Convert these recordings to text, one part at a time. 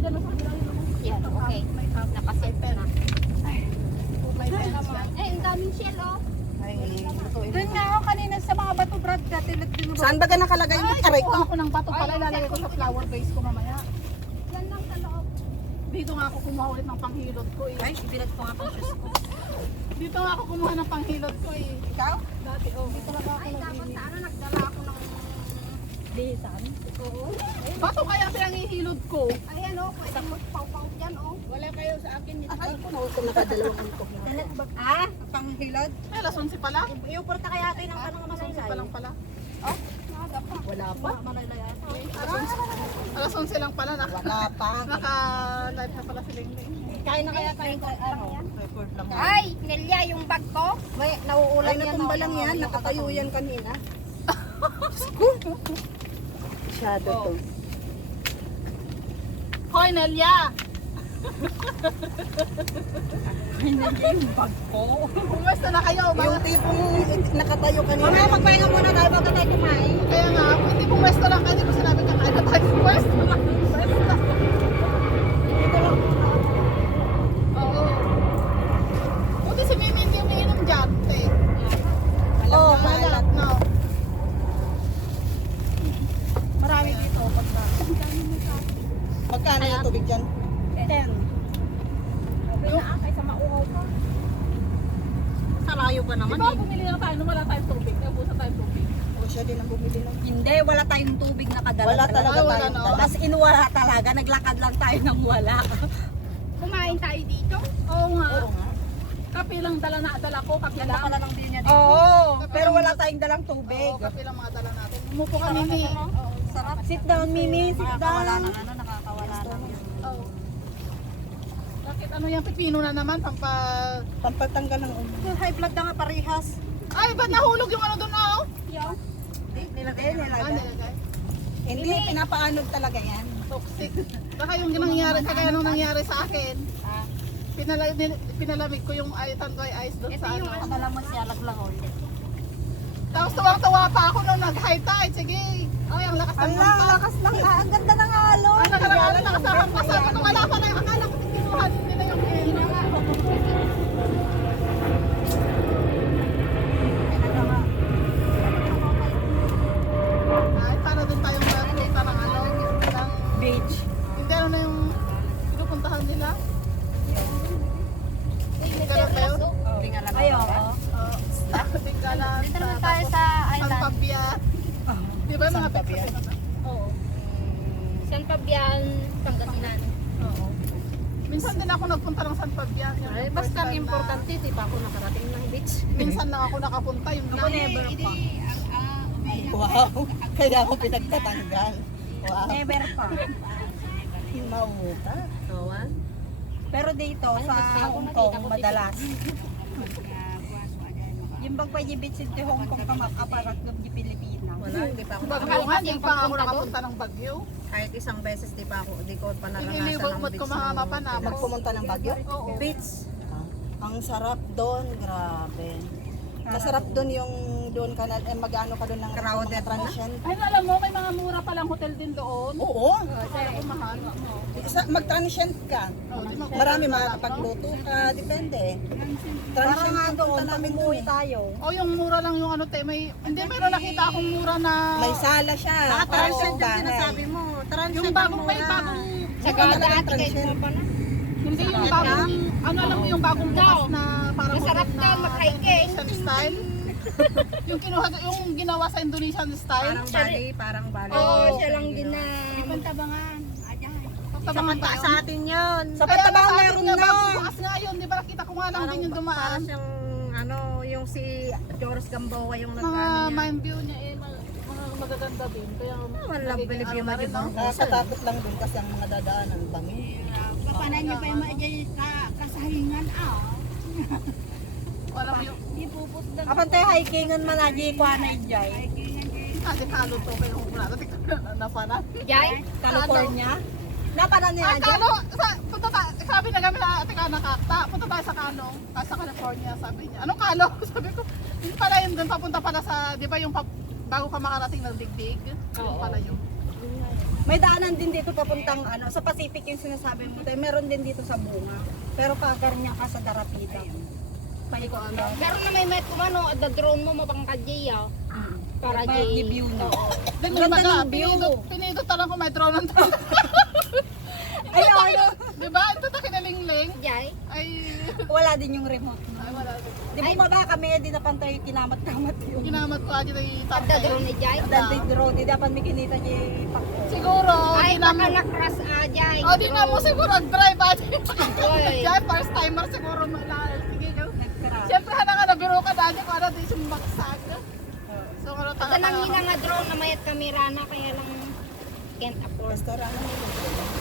dyan sa kabila yun. Yan, okay. Nakaset na. May fence yan. Eh, ang daming shell, oh. Doon nga ako kanina sa mga bato, Brad. Dati Saan ba ka nakalagay yung aray ko? Kuha ako ng bato pala, ilalagay ko sa flower base ko mamaya. Yan lang sa loob. Dito nga ako kumuha ulit ng panghilod ko eh. Ay, binat ko nga pang shoes ko. Dito nga ako kumuha ng panghilod ko eh. Ikaw? Dati oh. Dito talaga ako Ay, dapat nagbili. sana nagdala ako ng Bihisan. oo. Bato kaya pinangihilod ko. Ayan, oh. Pwede magpaw-paw dyan, oh. Wala kayo sa akin nito. Ay, kung nakadalawang antok na. Ah? Panghilod? Ay, alas 11 pala. Yung porta kaya ito ng tanong Alas 11 pa lang pala. Wala pa. Alas 11 lang pala. Wala pa. Naka-live na pala si Lingling. Kaya na kaya tayo ano? Record lang. Ay, Nelia, yung bag ko. May Ay, nauulan yan. natumba lang yan. Nakatayo yan kanina. Masyado to. Hoy, Nelia! Yung bag ko. Kumusta na kayo? Yung tipong nakatayo kanina. Mamaya magpahinga muna tayo bago tayo kumain. Kaya nga, hindi pumwesto lang kayo. Hindi ko sinabi kakain na tayo. Pumwesto lang. Pumwesto lang. Oo. Buti si Mimi hindi umiinom dyan, te. Oo, Malat, malat. no? Marami dito. Pagka. Magkano yung tubig dyan? 10. Yung, Kaysa mauhaw ka. Sarayo pa di naman ba bumili na tayo nung wala tayong tubig? Nabusan tayong tubig. O siya din ang bumili ng... Hindi, wala tayong tubig na kadala. Wala talaga Wala, tayong no? dala. As in, wala talaga. Naglakad lang tayo ng wala. Kumain tayo dito. Oo nga. Oo nga. Kape lang dala ko. Kape lang. Pala lang din niya dito. Oo, pero wala tayong dalang tubig. Oo, kape lang mga dala natin. Umupo kami ni. Sarap. Sit down, Mimi. Sit Nakakawala down. ng ano, nakakawala ng Oo. Bakit ano yung pipino na naman? Pampatanggal ng ulo. High blood na nga parehas. Ay, ba't nahulog yung ano doon na oh? Nilagay, Ah, nilagay. Hindi, pinapaanod talaga yan. Toxic. Baka yung nangyari, kagaya nung nangyari sa akin. Pinalamig ko yung tandoy ice doon sa ano. akala mo siya laglahol. Tapos tuwang-tuwa pa ako nung nag-high tide. Sige. Ay, ang lakas ng Ang hampas. lakas lang. Ang ganda ng alon. Ang nakalala, nakasahampas ako. Nung wala pa na yung akala ko tinuhan nila yung ay, para doon tayong punta ng ano, ng Beach. hindi ano na yung pinupuntahan nila. Tinggalan kayo? Ay, oo. Tinggalan. Dito naman tayo sa San island. Fabian. Di ba yung mga picture? Oo. San Fabian, Pangasinan. Oo. Minsan din ako nagpunta ng San Fabian. Yun Ay, yung basta first time na- importante, di pa ako nakarating ng beach. Minsan lang ako nakapunta. Yung Ako never pa. Wow. Kaya ako pinagtatanggal. Wow. Never pa. Mauta. Kawan. Pero dito, sa Hong Kong, madalas. Yung bang pwede beach sa Hong Kong ka makaparat ng Pilipinas. Wala, hindi pa ako Bagyo nga, hindi pa ako nakapunta ng Bagyo. kahit isang beses di pa ako, di ko pa naranasan Inilibot ng mo't beach ko mga mapa na. Pumunta ng Baguio? Oo. beach. Ang sarap doon, grabe. Masarap doon yung doon ka na, mag-ano ka doon ng Crowded mga transient. Ay, alam mo, may mga mura palang hotel din doon. Oo. Kaya ko mahal. Mag-transient ka. Oo, di ba? Marami makakapagluto ka, depende. Parang Transient nga yung doon, punta pag namin doon umuwi eh. tayo. O yung mura lang yung ano te, may hindi meron nakita akong mura na May sala siya. Transient Oo, yung bahay. sinasabi mo. Transient yung bagong may bagong Sa talagang transient. hindi yung bagong ano alam mo yung bagong bukas na parang Masarap hotel daw, mag-hiking. Indonesian style. Yung kinuha yung ginawa sa Indonesian style. Parang Bali, parang Bali. Oo, siya lang din na. Pantabangan. Sa tayo. sa atin yun. Sa Kaya Pantabangan nga sabi meron ko nga, na. bagong bukas nga yun, di ba nakita ko nga lang din yung dumaan. Parang siyang, ano, yung si Joris Gamboa yung Mga nag-ano niya. mind view niya eh, mga magaganda din. Kaya wala, nagiging believe ano you, na rin, no? Nakakatakot lang doon kasi ang mga dadaanan bangi. Papanan niyo pa yung mga kasahingan. Wala mo yung Ipupusdan. Apante hikingan man aji ko anay jay. kasi halo to kayo kung wala. Napanan. Jai? California. Napanan niya Ah, aji. Kano, punta tayo, sabi na kami na ate ka nakakta, punta tayo sa Kano, sa California, sabi niya. Anong Kano? Sabi ko, yun pala yun dun, papunta pala sa, di ba yung bago ka makarating ng digdig? Yun pala yun. May daanan din dito papuntang ano, sa Pacific yung sinasabi mo. Tayo, meron din dito sa Bunga. Pero kagarnya ka sa Darapita. Paiko ano. Pero na may met kumano, at the drone mo mapangkadya ah. Para Para di view na. Then Ganda baga, ng view. pinidot talang ko may drone ng drone. Ay, ano? Di ba? Ito ta kinalingling. Jay. Ay, Wala din yung remote. ay wala. Di ba maba kami, di na pantay kinamat-kamat yung. Ginamat ko aja yung At the drone ni Jay. Dante drone, di dapat may kinita niya pakko. Siguro, Ay, di na baka mo. nakras Jay. Oh, di na mo siguro drive aja. Oy. Diyan, first timer siguro. Sige, go. Nagkara. Siyempre, hana ka nabiro ka dahil kung ano, di sumaksag. So, ano At nang hina nga drone na mayat kamera na kaya lang can't afford. Pastor, ano mo?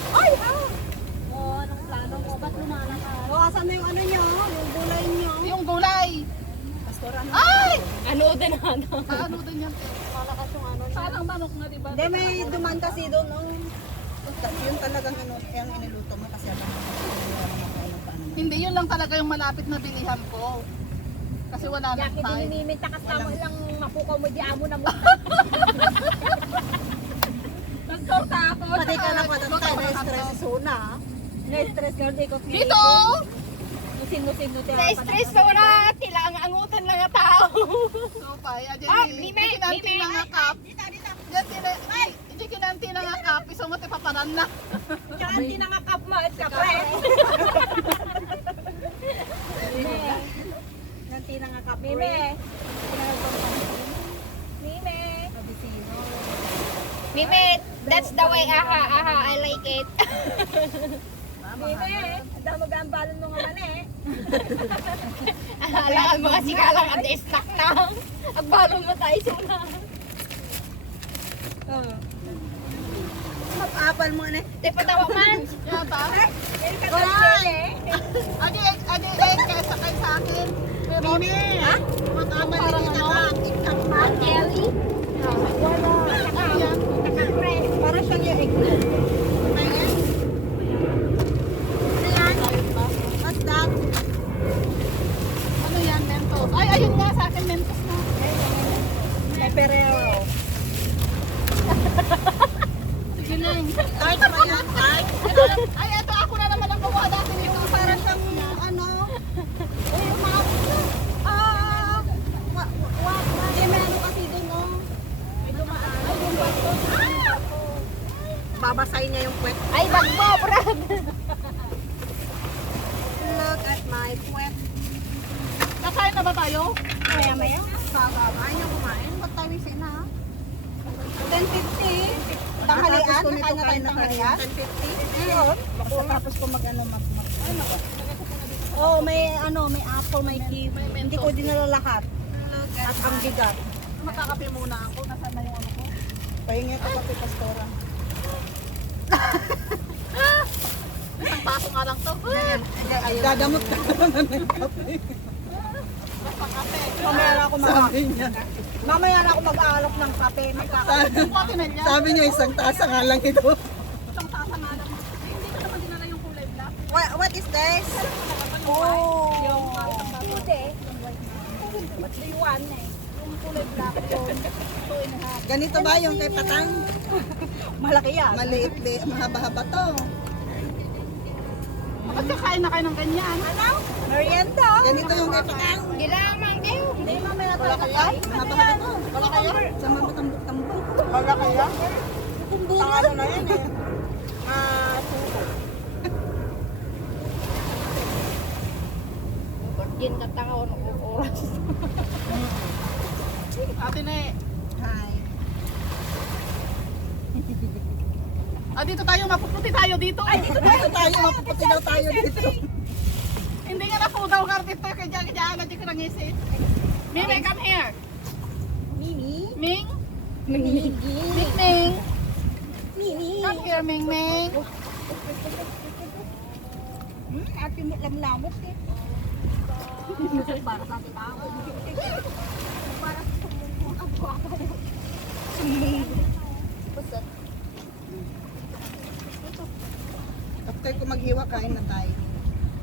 Ay, oh, anong plano mo? Ba't lumana ka? Oh, asan na yung ano nyo? Yung gulay nyo? Yung gulay. Pastor, ano? Ay! Ano din ano? Ano din yan? Malakas yung ano nyo. Parang manok na, di ba? Hindi, may duman kasi doon. Oh. Yun talagang ano, yung iniluto mo kasi alam mo paano. Hindi, yun lang talaga yung malapit na bilihan ko. Kasi wala na Jackie tayo. din takas tamo lang mapukaw mo di amo na mo. Nagtorta ako. Pati ka lang Luto patantay ako na ng stress hotdog. suna. Na-stress ka di ko. Dito! Sino-sino Sa stress so na tila ang angutan lang nga tao. So, pa, aja Ah, ni Mime, kinanti Mime. na nga kap. Diyan, hindi kinanti na nga kap. Iso mo, tipaparan na. Tsaka hindi na nga kap mo at kapre. Nanti na nga kape. Mime. Mime. Mime, that's the way aha, aha, I like it. Mime, damo ba ang balon mo nga man eh. Alaan mga sikalang at snack na. Agbalon mo tayo suna. Mag-apal mo na. Di patawa man. Yan ba? Wala. Adi, kaya sakay sa akin. Mimi! Ha? Matama Parang yung ano? Ang jelly. Wala. Nakapre. Para siyang yung egg. What's that? Ano yan, Mentos? Ay, ayun nga sa akin, Mentos na. May perero. Sige na. Tart ba yan? Tart? Ay, eto ako na naman ang gumawa dati nito. Para siyang ano? Hindi, may ano kasi doon, oh. May dumaan. Ay, yung bato. Babasahin niya yung puwet. Ay, bagbo, Brad. Look at my puwet. Nakain na ba tayo? Maya-maya. Ayaw niyo kumain. Ba't tayo isa na, ha? 10:50. Tanghalian? Nakain na tayo tanghalian? 10:50. Yun. Tapos ko mag-ano, Oh, may ano, may apple, may kiwi. Hindi ko dinala lahat. At ang bigat. Magkakape muna ako. Nasaan na yung ano ko? pahingi ko kape, Pastora. Isang paso nga lang to. Dadamot ka naman ng kape. Basta kape. Mamaya na ako Sabi niya. Mamaya na ako mag-aalok ng kape. Yung kape na niya. Sabi niya, isang tasa nga lang ito. Isang tasa nga lang. Eh, hindi ko naman dinala yung kulay black. What is this? Oh. Hindi. What do you want eh? Yung kulay black yun. Ganito ba yung kay Patang? Malaki yan. Maliit, mahaba-haba to. Bakit kakain na kayo ng ganyan? Ano? Merienda. Ganito yung kay Patang. Hindi lang kayo. Hindi, mamaya tayo kakain. Mahaba-haba to. Wala kaya? Sa mga tambok-tambok. Wala kaya? Ano na yan eh. Yan katakaw ng oras. Ate na eh. Hi. Ah, dito tayo. Mapuputi tayo dito. Ay, dito tayo. Dito tayo, mapuputi daw tayo dito. Hindi nga na po daw kartito. Kaya dyan agad yung nangisip. Mimi, come here. Mimi. Ming? Mimi. Ming Ming. Mimi. Come here, Ming Ming. Ate mo lamlamot eh. Para sa ating tao. Para sa sumungkong ang guwapa niya. After ko maghiwa, kain na tayo.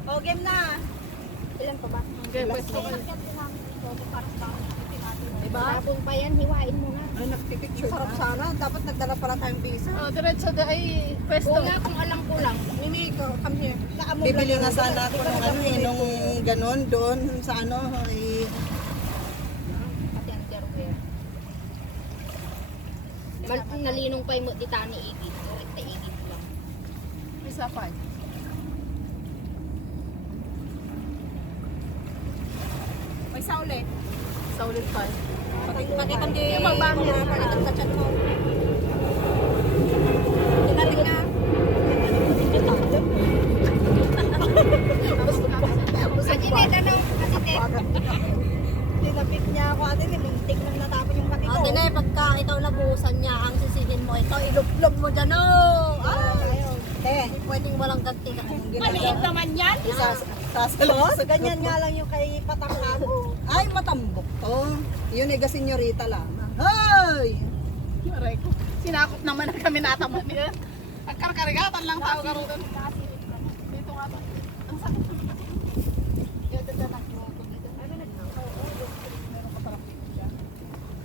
O, game na. Ilan pa ba? Okay, pwes ko. Diba? Hapon pa yan, hiwain mo na. Ay, nagpipicture. Sarap sana. Dapat nagdala pala tayong visa. Oh, diretso de ay pwesto. Oo nga, kung alam ko lang. Mimi, come here. Bibili nga sana ako ng ano eh, nung ganon doon sa ano, eh, Pati underwear. Nalinong pa yung dita ni Igit. Correct na Igit lang. Isa pa. May saulit. Sa ulit pa. Pakitan di Yung magbangin. pakitan sa chan mo. Tinating na. Ate Ned, ano? Ate Ned. Tinapit niya ako ate, nilintik nang natapon yung pati ko. Ate na, pagka ikaw nabuhusan niya, ang sisingin mo ito, ilublog mo dyan, oh! Hindi pwedeng walang ganti ka. Maliit naman yan. sasalos. So ganyan nga lang yung kay Patakabo. Ay, matambok to. Yun eh, gasenyorita lang. Ay! Aray ko. Sinakop naman na kami nataman niya. Nagkarkarigatan lang tao karutan. Dito nga to. Ang sakit.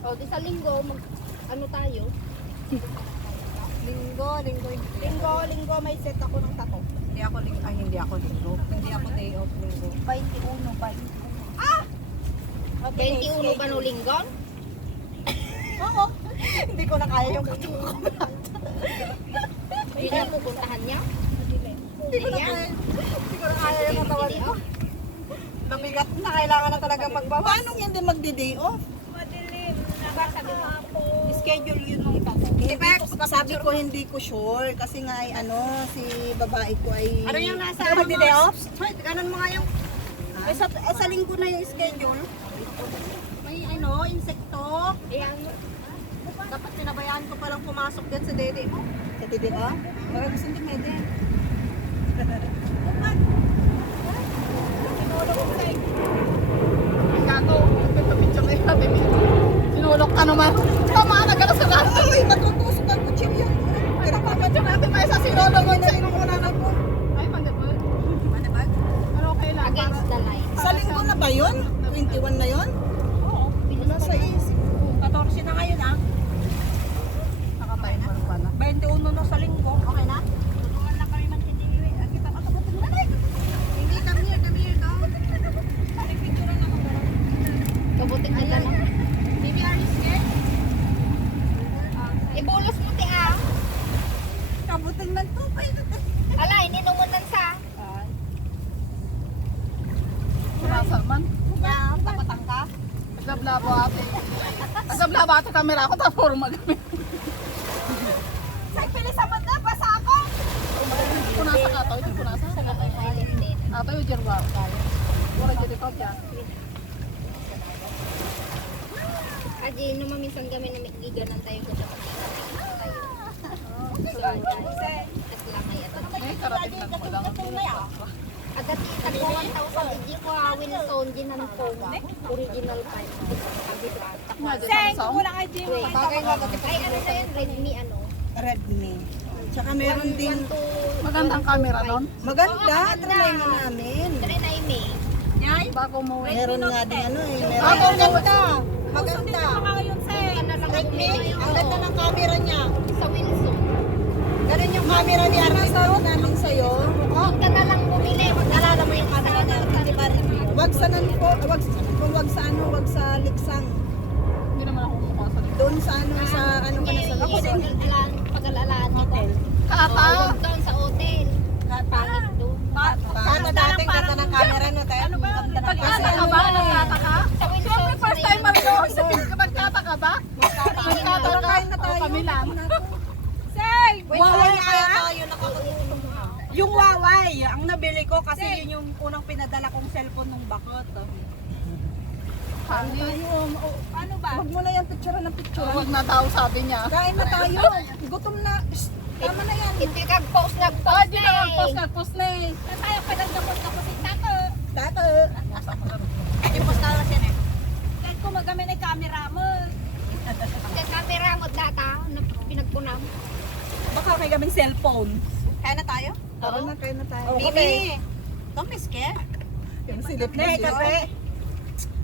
O, di sa linggo, ano tayo? Linggo, may set ako ng tato. Hindi ako linggo. Hindi ako day off linggo. 21 ba? 21 ba no linggo? Oo. Hindi ko na kaya yung tato ko. Hindi na pupuntahan niya? Hindi ko na kaya yung katawan ko. Mabigat na, kailangan na talaga magbawas. Paano hindi magdi-day off? Schedule yun ng tato. Hindi ko, sabi ko hindi ko sure kasi nga ay ano, si babae ko ay... Ano yung nasa magdi-day off? Ganun mo nga yung... sa linggo na yung schedule. May ano, insekto. Ayan. Dapat pinabayaan ko palang pumasok din sa dede mo. Sa TV ka? Para gusto hindi may day. Ang gago. Pipicture na yung sabi niya. Sinulok ka naman. Tama ka na gano'n sa lahat. Ay, matutusok ang kutsilyo. Pero papicture natin tayo sa sinulok mo. Sa inukuna na po. Ay, mandabag. Pero okay lang. Against the light. Sa linggo na ba yun? 21 na yun? Oo. Wala sa isip ko. 14 na ngayon ah. Nakatayin pa rin pala. 21 na sa linggo. Okay na? Tulungan lang kami magtitiwi. Kita ka tapos mo na. Hindi, kami here daw. Picture na ako. Kabuting nila lang. Baby, are you scared? Ibulos mo ti ah. Kabuting ng tupay. Ala, ininumunan sa. Kurasa man. Yeah, tapatang ka. Naglablabo ate. Naglablabo ate camera ako. Tapos puro magamit. Sa pilisan mo na, basa ako. Punasa ka to. Ito punasa. Silent din. Ato yung jerwa. Pura jadi kau ya. Aji, naman minsan kami na giganan tayo ko sa pagkakataon tayo. So, guys, at lang ay ato. May karating lang mo lang. Agad tagpo 1,000 hindi ko Wilson ginan po original pa. Seng, kulang ay Jim. Wait, ay ano na yun, Redmi ano? Redmi. Tsaka meron din, Magandang camera nun. maganda, trinay nga namin. Trinay me. Bago mo eh. Meron nga din ano eh, meron. Bago mo Maganda. Ka na lang Redmi, bumili. ang ganda ng camera niya. Sa Wilson. Ganun yung camera ni Arnaldo namin sa'yo. Huwag ka na lang bumili. Mag-alala mo yung camera na di ba? Wag sa nan po, wag sa ano, wag sa Liksang. Hindi naman ako mukha sa likod. Doon sa ano, sa ano ka na sa Ako din. Pag-alalaan ako. Kata! Huwag doon sa hotel. Pangit doon. Kata dating kata ng camera no tayo. Ano ba? Nagkata ka ba? Nagkata ka? Sa Wilson. Siyempre first time mag-usap. Nagkata ka ba? Nagkata ka? O kami lang. Waway kaya tayo nakakatulong na. Yung Huawei, ang nabili ko kasi yun yung unang pinadala kong cellphone nung bakot. Paano ba? Wag mo na yung picture ng picture. Huwag na daw sabi niya. Kain na tayo. Gutom na. Shh, tama na yan. Ito yung kag-post na Ah, di na mag-post na eh. Tayo pa nagdamot ako si Tato. Tato. Yung postalas yan eh. Kahit ko magamit ng camera mo. Ang camera mo data na pinagpunam. Baka may gaming cellphone. Kaya na tayo? Tara na, kain na tayo. Bibi, don't be scared. Yung silip Nay, kape.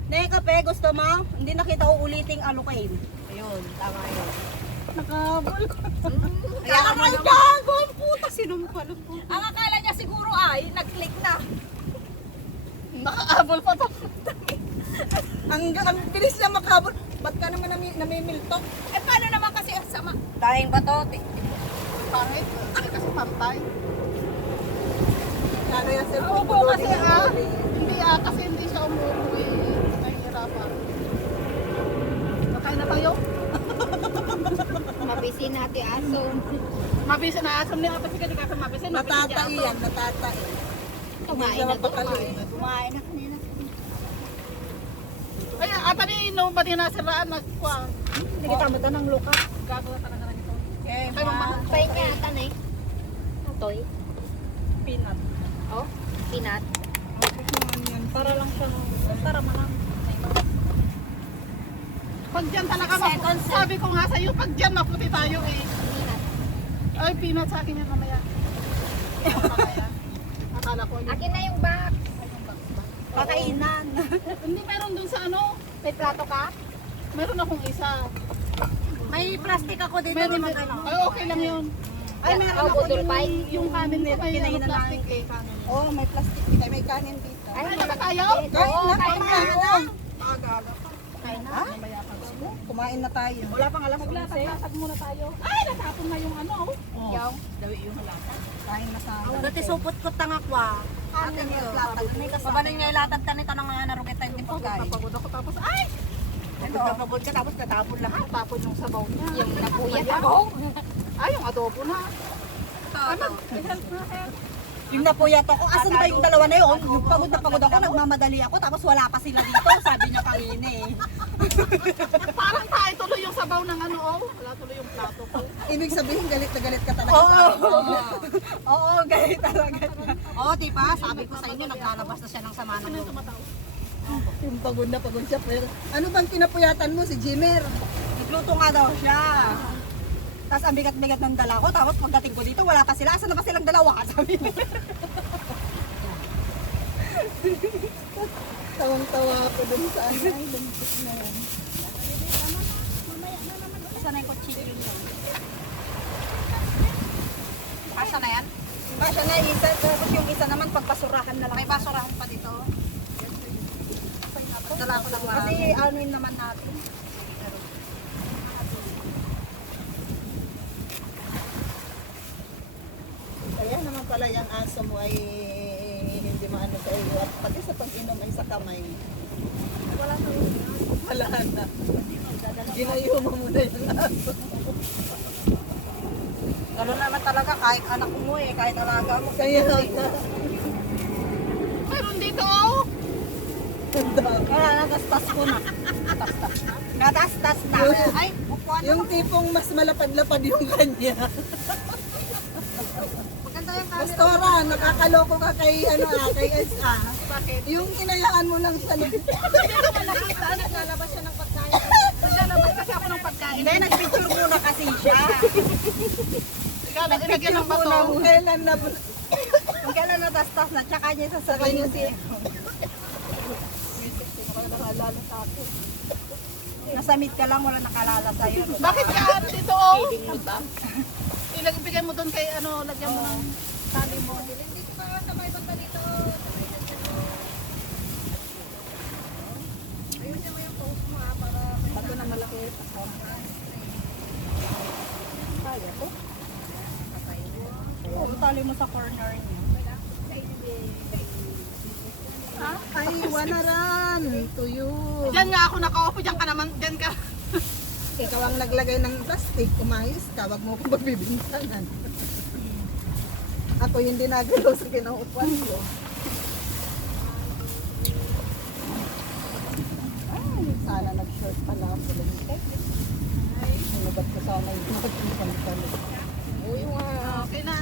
Nay, kape, gusto mo? Hindi na kita uuliting alukain. Ayun, tama yun. Nakahabol ko. Kaya Ay, gago! Ang puta, sinumpal po. ang akala niya siguro ay nag-click na. Nakahabol pa to. Ang bilis lang makahabol. Ba't ka naman namimiltok? Eh paano naman kasi ang sama? Daing ba to? Pangit. Hindi kasi pantay. Ano yung cellphone Oo po kasi hindi kasi hindi siya umuwi. Nahihirapan. Nakain na tayo. Mabisin natin aso. Mabisa na asam niya kasi kasi kasi mabisa. Natatai yan, natatai. Kumain na to. Kumain na kanina. Ay, ata ni no ba din nasiraan nagkuha. Hindi kita mo to ng luka. Gagawa talaga na ito. Eh, Kayo mga Toy niya ata na eh. Toy? peanut. Oh, peanut. Para lang siya, para manang. pag dyan talaga sabi ko nga sa iyo pag dyan maputi tayo eh. Peanut. Ay, peanut sa akin yan mamaya. Akala ko yun. Akin na yung box. Pakainan. Hindi meron dun sa ano. May plato ka? Meron akong isa. May plastic ako dito. Meron Di din. magano. Ay, okay lang yun. Ay, meron Oh, ako budol pie. Yung kanin ko may Kinain ano, na plastic eh. Oh, may plastic dito. May kanin dito. Ay, Ay, ba tayo? Kain na, kain na. kumain na. Kain na. Ha? Kumain na tayo. Wala pang alas 11. Maglatag muna tayo. Ay, natapon na yung ano. Oh, Yung. Dawi yung halata. kain na tayo. Dati supot ko tanga kwa. Atin yung latag. Pabanin nga ilatag ka nito ng mga narugit tayo din pagkain. Napagod ako tapos, ay! Napagod ka tapos natapon lahat. Tapon yung sabaw niya. Yung napuyat Ayan. ako. Ay, yung adobo na. Ano? I-help na, help. Yung napuyat ako, asan ba yung dalawa na yun? Yung pagod na pagod ako, nagmamadali ako, tapos wala pa sila dito. Sabi niya kanina eh. Parang tayo tuloy yung sabaw ng ano, oh. Wala tuloy yung plato ko. Ibig sabihin, galit na galit ka talaga. Oo. Oo, galit talaga. Oo, diba? Sabi ko sa inyo, naglalabas na siya ng sama ng loob. Yung pagod na pagod siya. Ano bang kinapuyatan mo? Si Jimmer? Nagluto nga daw siya. Tapos ang bigat-bigat ng dala ko, tapos pagdating ko dito, wala pa sila. Asan na ba silang dalawa? Sabi niya. Tawang-tawa ako dun sa ano. Ay, lumpit na yan. Asan na yung kutsilyo niya? Asan na yan? Pasya na isa. Tapos yung isa naman, pagpasurahan na lang. May basurahan pa dito. Dala ko ng marami. Kasi anuin naman natin. Kaya naman pala yung aso mo ay hindi maano sa iyo. At pati sa pag-inom ay sa kamay. Wala na. Wala na. Ginayo mo muna yung aso. Gano'n naman talaga, kahit anak mo eh, kahit alaga mo. Kaya Meron dito, oh. Kaya nagastas ko na. Nagastas na. Ay, upuan yung tipong mas malapad-lapad yung kanya. Maganda yung camera. Pastora, nakakaloko ka kay kay SA. Bakit? Yung inayaan mo lang sa Hindi naman nakita. Naglalabas siya ng pagkain. Naglalabas kasi ako ng pagkain. Hindi, nag-picture muna kasi siya. Ilagyan ng bato. kung kailan na Kung kailan natastas na, tsaka niya sasabihin yung nasa meet ka lang, wala nakalala sa'yo. Bakit ka ano dito, oh? Ilagay mo doon kay ano, lagyan mo ng tali mo. bato na malaki. Kaya ko. Oo, tali mo sa corner niya. Ay, wanaran to you. Diyan nga ako nakaupo, diyan ka naman, diyan ka. Ikaw ang naglagay ng plastic, umayos ka, wag mo ko magbibintangan. Ako yung dinagalaw sa kinaupuan ko. Ay, sana nag-short pala ako. Ano ba't ko sana yung nag-short? Uy, Okay na.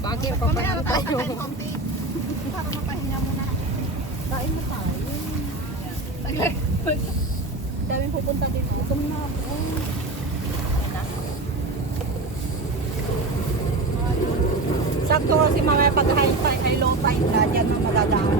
bagay pa Mamaya pa na tayo tayo. kain konti. Para mapahinga muna. Kain na tayo. Daming pupunta din. Gutom na ako. Sakto kasi mga pag high low tide na, dyan ang magagawa.